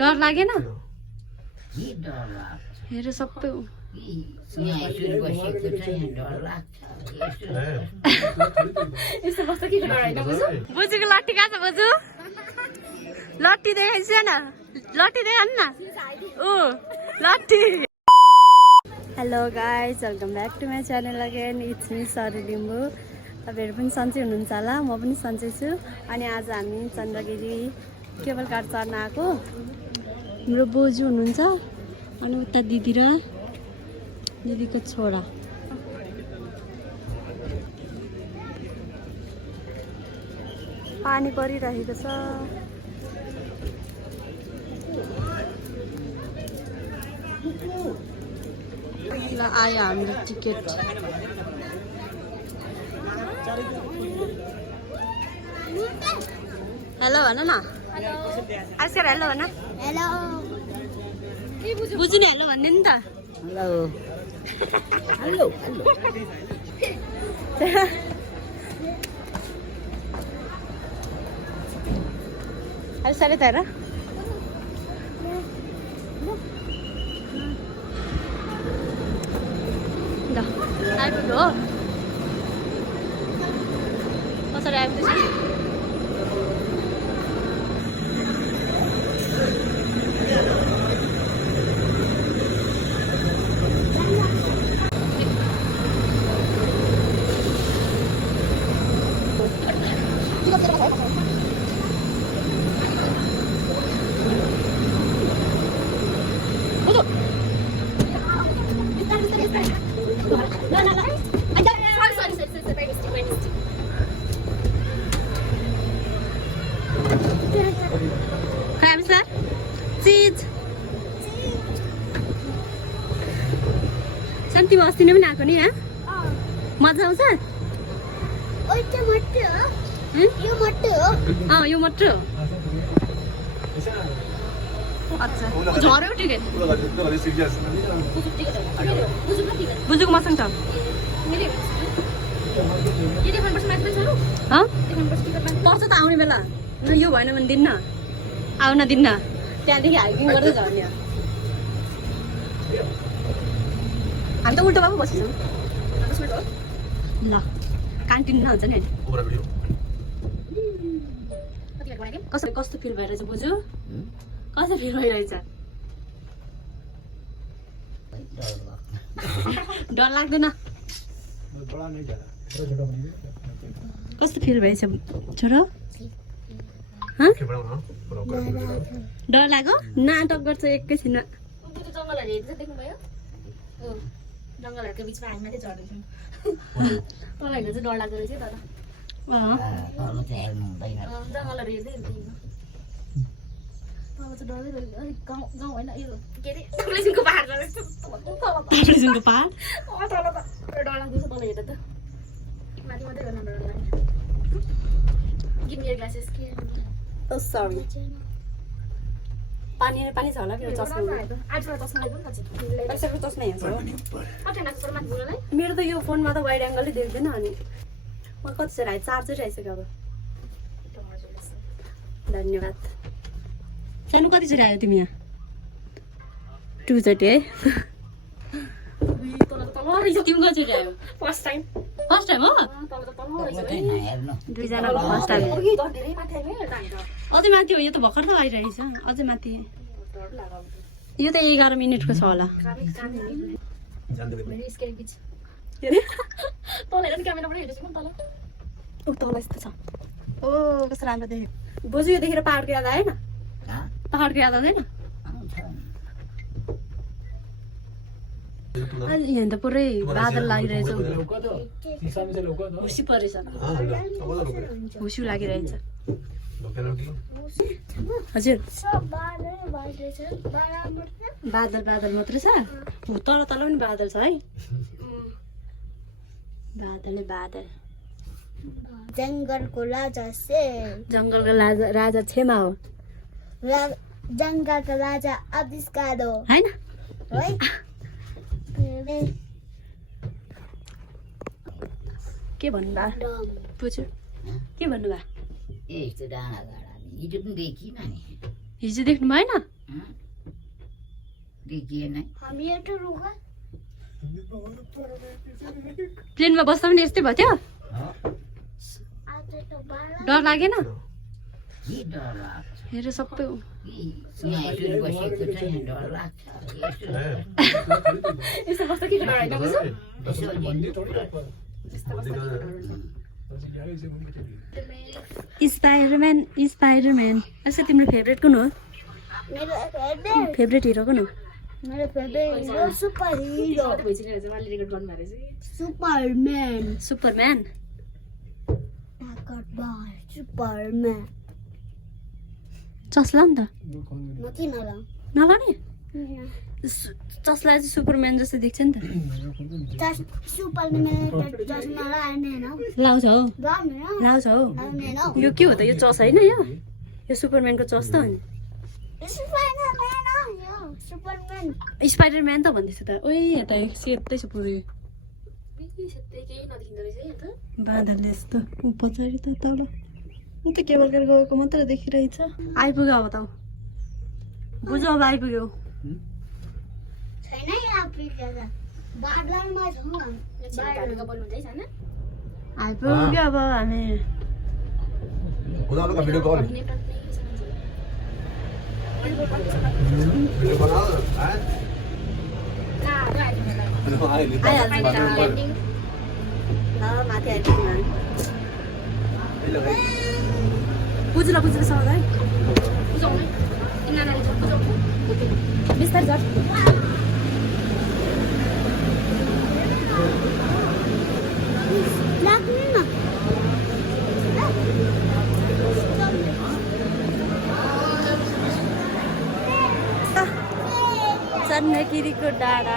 डर लागेन के डर लाग्छ हेर सबै यहाँ यसरी बसेको छ यहाँ डर लाग्छ यस्तो बस्दा के डर होइन बुझु बुजुको लट्ठी कहाँ छ बुजु लट्ठी देखाइन्छ न लट्ठी देखाउनु न ऊ लट्ठी hello guys welcome back to my channel again it's me Sari Limbu तपाईँहरू पनि सन्चै हुनुहुन्छ होला म पनि सन्चै छु अनि आज हामी चन्द्रगिरी केबल कार चढ्न आएको हाम्रो बोजू हुनुहुन्छ अनि उता दिदी र दिदीको छोरा पानी परिरहेको छ ल आयो हाम्रो टिकट हेलो भन न आइसकेर हेलो भन हेलो बुझ्ने हेलो भन्ने नि त हेलो हेलो हेलो अहिले साह्रै तर ल आइपुग्यो हो कसरी आइपुग्दैछ शान्ति अस्ति नै पनि आएको नि यहाँ मजा आउँछ यो मात्र हो अच्छा झऱ्यो टिकट बुझुको मसँग छ पर्छ त आउने बेला यो भएन भने दिन्न आउन दिन्न त्यहाँदेखि हाइकिङ गर्दै झर्ने हामी त उल्टो भएको बसिसौँ ल क्यान्टिन हुन्छ नि कस्तो कस्तो फिल भइरहेछ बुझु कस्तो फिल भइरहेछ डर लाग्दैन कस्तो फिल भएछ छोरो डर लाग्यो नाटक गर्छ एकैछिन जङ्गलहरूको बिचमा हामी मात्रै झर्दैछौँ तँलाई चाहिँ डर लाग्दो रहेछ तर हेर्नु हुँदैन जङ्गलहरू हेर्दै तल चाहिँ डरदै रहेछ अलिक गाउँ गाउँ होइन यो के अरे ताप्लेजुङको पाहाड ताप्लेजुङको पाहाड तल त डर लाग्दैछ तल हेर्दा त माथि मात्रै गर्न डर लाग्यो गिभ मी योर ग्लासेस के सरी पानी पानी छ होला मेरो चस्मा चस्मा हेर्छु मेरो त यो फोनमा त वाइड एङ्गलै देख्दैन अनि म कति चाहिँ राखेँ चार्जर आइसक्यो अब धन्यवाद सानो कति चाहिँ राख्यो तिमी यहाँ 230 है तिमी कति राख्यो फर्स्ट टाइम हो दुईजनाको फर्स्ट टाइम अझै माथि हो यो त भर्खर त आइरहेछ अझै माथि यो त 11 मिनटको छ होला तल यस्तो छ ओ कस्तो राम्रो देख्यो बोजू यो देखेर पहाडको याद आएन पहाडको याद आउँदैन यहाँ त पुरै बादल लागिरहेछ हुसी परेछ हुसी लागिरहेछ हजुर बादल बादल मात्रै छ तल तल पनि बादल छ है बादल बादल जङ्गलको राजा जङ्गलको राजा छेमा हो जङ्गलको राजा आविष्कार हो हैन के भन्नुभयो बुझ्यो के भन्नुभयो यस्तो डाँडा गाडा हिजो पनि देखिन नि हिजो देख्नु भएन देखिएन हामी एउटा रुगा प्लेनमा बस्दा पनि यस्तै भयो थियो आज त बाला डर लागेन के डर लाग्छ हेर सबै यहाँ यसरी बसेको छ यहाँ डर लाग्छ यस्तो बस्दा के डर होइन बुझ्यो यसो स्पाइडरम्यान स्पाइडरम्यान अच्छा तिम्रो फेभरेट कुन हो मेरो फेभरेट फेभरेट हिरो कुन हो मेरो favourite hero super hero Superman Superman ताकतवर सुपरम्यान चस्ला नि त म किन लाउँ नलाउने चस्ला चाहिँ सुपरम्यान जस्तो देख्छ नि त सुपरम्यान चस्मा लाएन लाउँछ हौ लाउने लाउँछ हौ लाउने यो के हो त यो चस होइन यो सुपरम्यानको चस त हो नि सुपरम्यान स्पाइडरम्यान त भन्दैछ त ओइ यता सेतै छ पुरै बादलले यस्तो पछाडि त तल उ त केबल कार गएको मात्र देखिरहेछ आइपुग्यो अब त बुझ अब आइपुग्यो छैन आइपुग्यो बादलमा छौँ आइपुग्यो अब हामी उनीहरूको भिडियो कल भिडियो बना माथि आइपुग्यो बुझ्ला बुझ्ला है बिस्तारै झट चन्नगिरीको डाँडा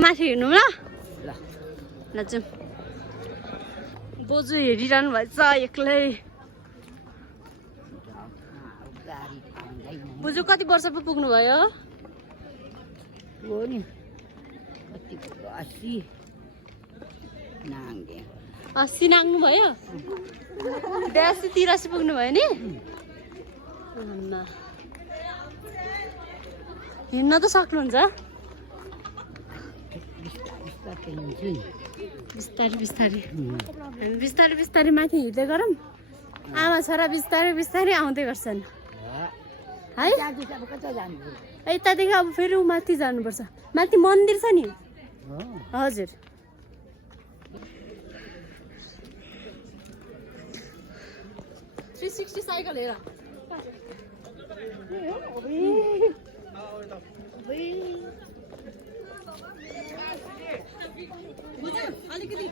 माथि हिँड्नु ल ल जाउँ बोजू हेरिरहनु भएछ एक्लै बोजू कति वर्ष पो पुग्नु भयो हो नि कतिको 80 नाङ्गे 80 नाग्नु भयो 82-83 पुग्नु भयो नि आम्मा। हिँड्न त सक्नुहुन्छ बिस्तारै बिस्तारै हामी बिस्तारै बिस्तारै माथि हिँड्दै गरौँ आमा छोरा बिस्तारै बिस्तारै आउँदै गर्छन् है यतादेखि अब फेरि ऊ माथि जानुपर्छ माथि मन्दिर छ नि हजुर 360 साइकल हेर अलिकति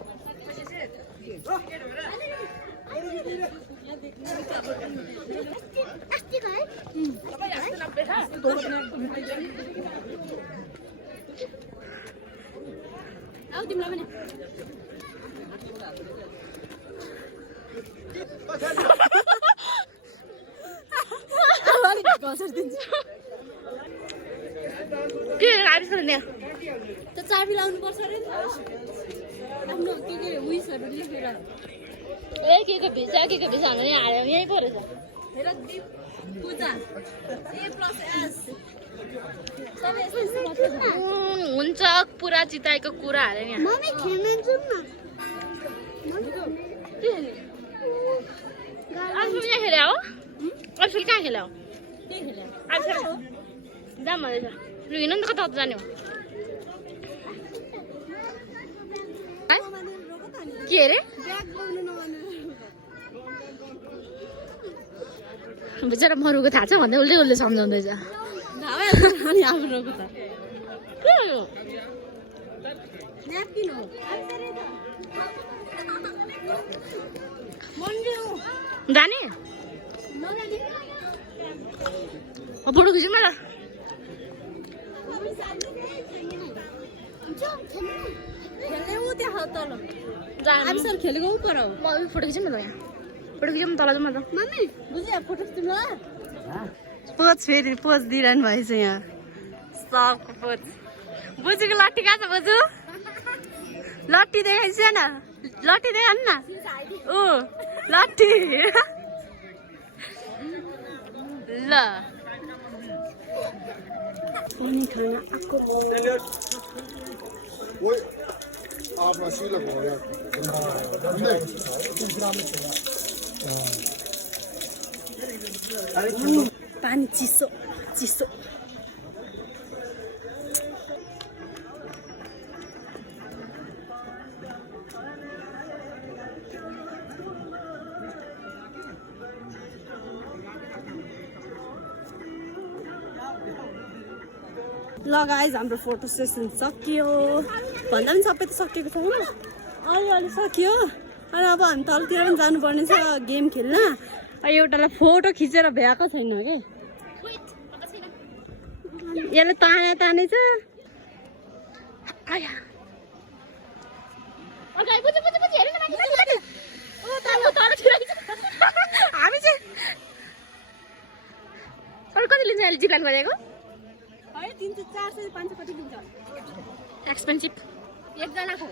आऊ तिमीलाई पनि के गाडी छ नि त चाबी लाउनु पर्छ रे आफ्नो के उइसहरु लेखेर ए के भिजा हाल्नु यहाँ हाल्यो यही परेछ हेर दीप पूजा A+S सबै यस्तो मात्र हुन्छ पुरा चिताएको कुरा हाल्यो यहाँ मम्मी खेल्न जाउँ न आज यहाँ खेले हो आज कहाँ खेले हो के खेले आज जाम भनेछ लु हिँड्नु नि त कता जाने हो के अरे बेचारा मरुको थाहा छ भन्दै उल्टै उल्टै सम्झाउँदैछ अनि आफू रोको त के हो न्यापकिन हो जाने फोटो खिचौँ न ल खेलेको पर फोटो खिचौँ न त यहाँ फोटो खिचौँ तल जाउँ न त मम्मी बुझ्यो फोटो खिचौँ ल पोज फेरि पोज दिइरहनु भएछ यहाँ सबको पोज बोजूको लट्ठी कहाँ छ बोजू लट्ठी देखाइन्छ न लट्ठी देखाउनु न ऊ लट्ठी ल पानी खाना आएको आपला शिला भयो पानी चिसो चिसो ल गाइज हाम्रो फोटो सेसन सकियो भन्दा पनि सबै त सकिएको छैन अलि सकियो अनि अब हामी तलतिर पनि जानुपर्ने छ गेम खेल्न एउटालाई फोटो खिचेर भ्याएको छैन कि यसले ताने छ हामी चाहिँ कति लिन्छ अहिले जिप्लान गरेको 300 400 500 कति दिन्छ एक्सपेन्सिभ एकजनाको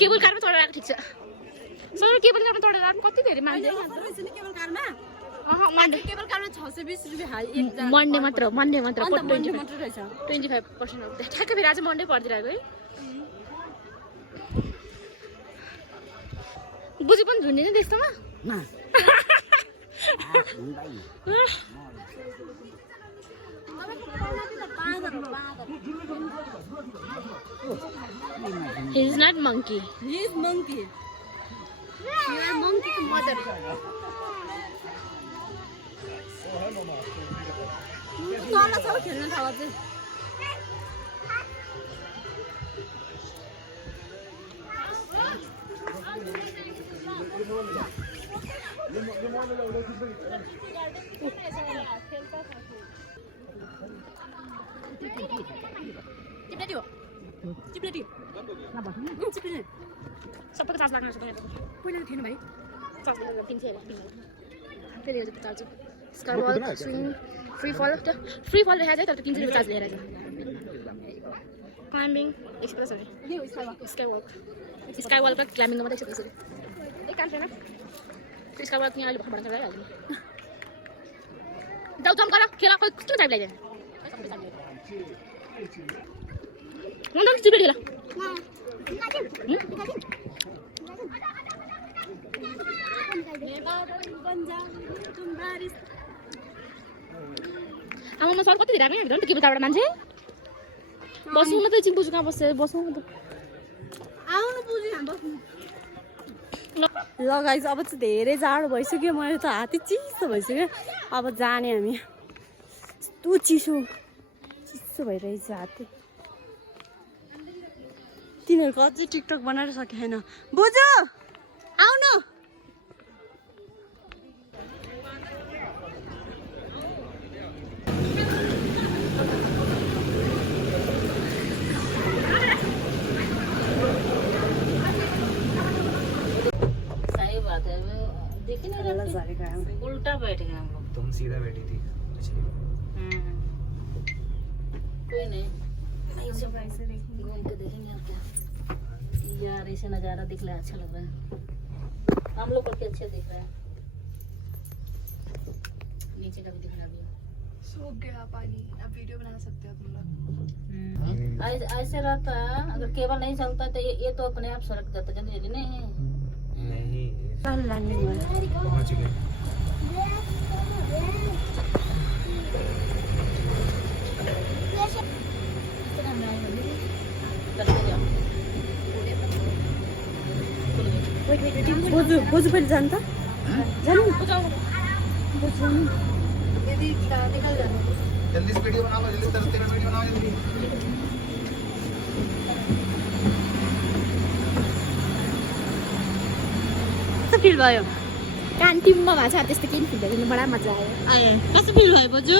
केबल कारमा चढेर आएको ठिक छ सर केबल कारमा चढेर आएको कति धेरै मान्छे केबल कारमा मन्डे केबल कारमा 620 रुपैयाँ हाल एकजना मन्डे मात्र 25% रहेछ 25% अफ ठ्याक्कै फेरि आज मन्डे पर्दिरहेको है बुझी पनि झुन्डिने त्यस्तोमा He is not monkey. He is monkey. You are monkey to mother. तल छ खेल्न थाहा चाहिँ सबैको चार्ज लाग्न सक्छ पहिला थिएन भाइ चार्ज लाग्न 300 फेरि charge sky wall swing free फल देखाएको छ तर 300 रुपैयाँ चार्ज लिएर छ क्लाइम्बिङ एक्सप्रेस अरे स्काई वॉलको क्लाइम्बिङ मात्रै छ त्यसरी एक काम छैन स्काई वॉल यहाँ अहिले भर्खर भन्छ गइहाल्छ जाऊ जम्प गर खेला खोइ कस्तो टाइप लाग्दैन हुन्छ नि चिप्ले खेला आमामा सर कति धेरै आएको नि के बुझाबाट मान्छे बस्नु न त एकछिन बुझु कहाँ बस्छ बस्नु न त आउनु बुझु यहाँ बस्नु ल गाइस अब चाहिँ धेरै जाडो भइसक्यो मैले त हातै चिसो भइसक्यो अब जाने हामी यस्तो चिसो भइरहेछ हातै तिनीहरूको अझै टिकटक बनाएर सकेन बुझ्यो आउनु सही बात है देखी ना उल्टा बैठ गए हम लोग तुम सीधा बैठी थी कोई नहीं घूम के देखेंगे और क्या यार ऐसे नज़ारा दिख रहा है अच्छा लग रहा है हम लोग को क्या अच्छा दिख रहा है नीचे का भी दिख रहा है सूख गया पानी अब वीडियो बना सकते हो तुम लोग ऐसे रहता अगर केबल नहीं चलता तो ये तो अपने आप सड़क जाता जल्दी नहीं पहुंच गए बोजू पहिले जानु त जानु जल्दी से वीडियो बना लो जल्दी तेरा वीडियो बनाओ जल्दी कस्तो फिल भयो क्यान्टिनमा भएको छ त्यस्तो केही फिल भयो बडा मजा आयो कस्तो फिल भयो बोजू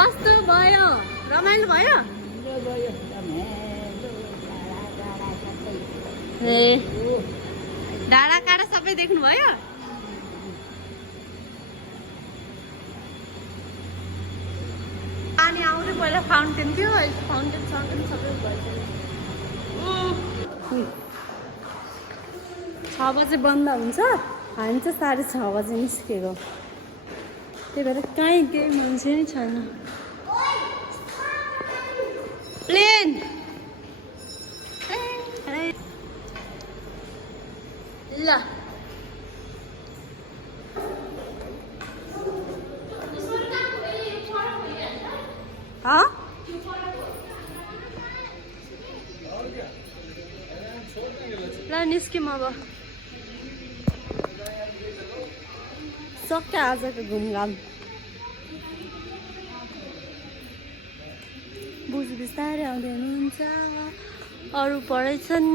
कस्तो भयो रमाइलो भयो ए डाँडा काँडा सबै देख्नु भयो पानी आउँदै पहिला फाउन्टेन थियो अहिले फाउन्टेन सबै भइसक्यो 6 बजे बन्द हुन्छ हामी चाहिँ 6:30 बजे निस्केको त्यही भएर कहीँ केही मान्छे नै छैन प्लेन ल ल निस्क्यौँ अब सक्यो आजको घुमघाम बुझ बिस्तारै आउँदै हुनुहुन्छ अरू पढेछन्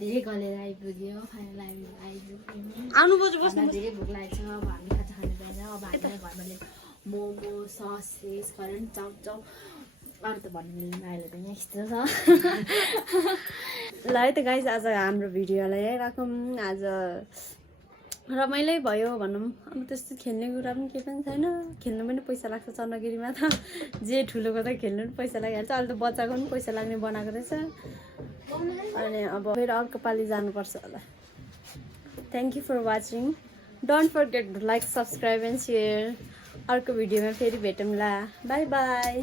धेरै गलेर आइपुग्यो फाइनल आइपुग्यो आउनु बज्यो बस्नु धेरै भोक लागेको छ अब हामी खाजा खानु जाँदा अब हामीलाई घरमा मोमो ससेस करेन्ट चाउचाउ अरू त भन्नु मिल्दैन अहिले त यहाँ यस्तो छ ल है त गाइज आज हाम्रो भिडियोलाई है राखौँ आज रमाइलो भयो भनौँ अब त्यस्तो खेल्ने कुरा पनि केही पनि छैन खेल्नु पनि पैसा लाग्छ चन्द्रगिरीमा त जे ठुलोको त खेल्नु पनि पैसा लागिहाल्छ अहिले त बच्चाको पनि पैसा लाग्ने बनाएको रहेछ अनि अब फेरि अर्को पालि जानुपर्छ होला thank you for watching don't forget like subscribe and share अर्को भिडियोमा फेरि भेटौँला बाई बाई